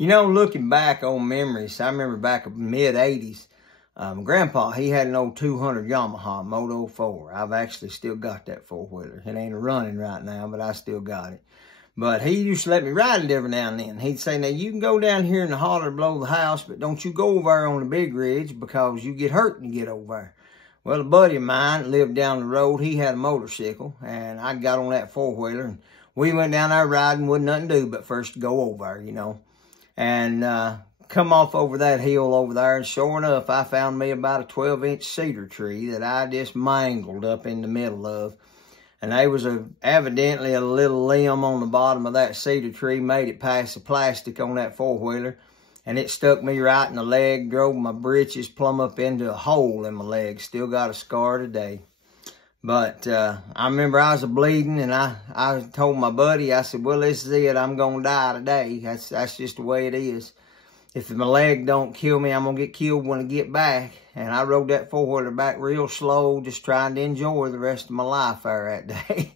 You know, looking back on memories, I remember back in the mid-'80s, Grandpa, he had an old 200 Yamaha Moto 4. I've actually still got that four-wheeler. It ain't running right now, but I still got it. But he used to let me ride it every now and then. He'd say, now, you can go down here in the holler below the house, but don't you go over there on the big ridge because you get hurt when you get over there. Well, a buddy of mine that lived down the road, he had a motorcycle, and I got on that four-wheeler, and we went down there riding, wasn't nothing to do but first to go over there, you know. And come off over that hill over there, and sure enough, I found me about a 12-inch cedar tree that I just mangled up in the middle of. And there was evidently a little limb on the bottom of that cedar tree, made it past the plastic on that four-wheeler. And it stuck me right in the leg, drove my britches plumb up into a hole in my leg. Still got a scar today. But I remember I was bleeding, and I told my buddy, I said, well, this is it. I'm going to die today. That's just the way it is. If my leg don't kill me, I'm going to get killed when I get back. And I rode that four-wheeler back real slow, just trying to enjoy the rest of my life there that day.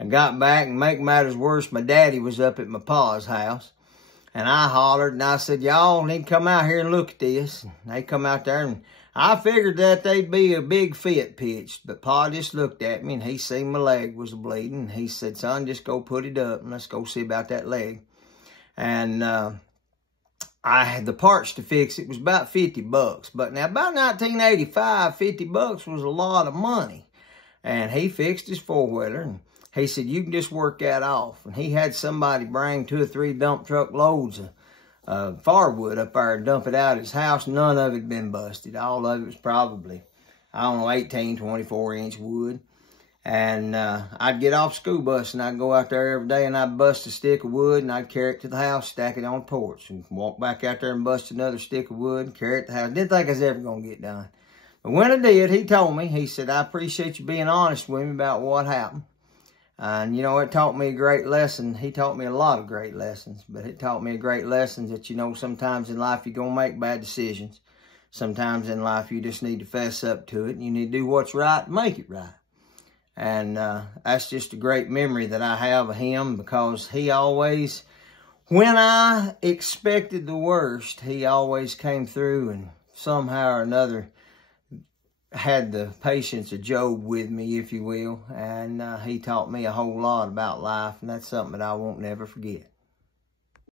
I got back, and make matters worse, my daddy was up at my pa's house. And I hollered, and I said, y'all need to come out here and look at this. And they come out there, and I figured that they'd be a big fit pitched. But Pa just looked at me, and he seen my leg was bleeding. He said, son, just go put it up, and let's go see about that leg. And I had the parts to fix it. Was about $50. But now, about 1985, $50 was a lot of money. And he fixed his four-wheeler, and he said, you can just work that off. And he had somebody bring 2 or 3 dump truck loads of firewood up there and dump it out at his house. None of it had been busted. All of it was probably, I don't know, 18, 24-inch wood. And I'd get off school bus, and I'd go out there every day, and I'd bust a stick of wood, and I'd carry it to the house, stack it on the porch, and walk back out there and bust another stick of wood and carry it to the house. Didn't think I was ever going to get done. But when I did, he told me, he said, I appreciate you being honest with me about what happened. And, you know, it taught me a great lesson. He taught me a lot of great lessons, but it taught me a great lesson that, you know, sometimes in life you're going to make bad decisions. Sometimes in life you just need to fess up to it, and you need to do what's right and make it right. And that's just a great memory that I have of him, because he always, when I expected the worst, he always came through and somehow or another had the patience of Job with me, if you will. And he taught me a whole lot about life, and that's something that I won't never forget.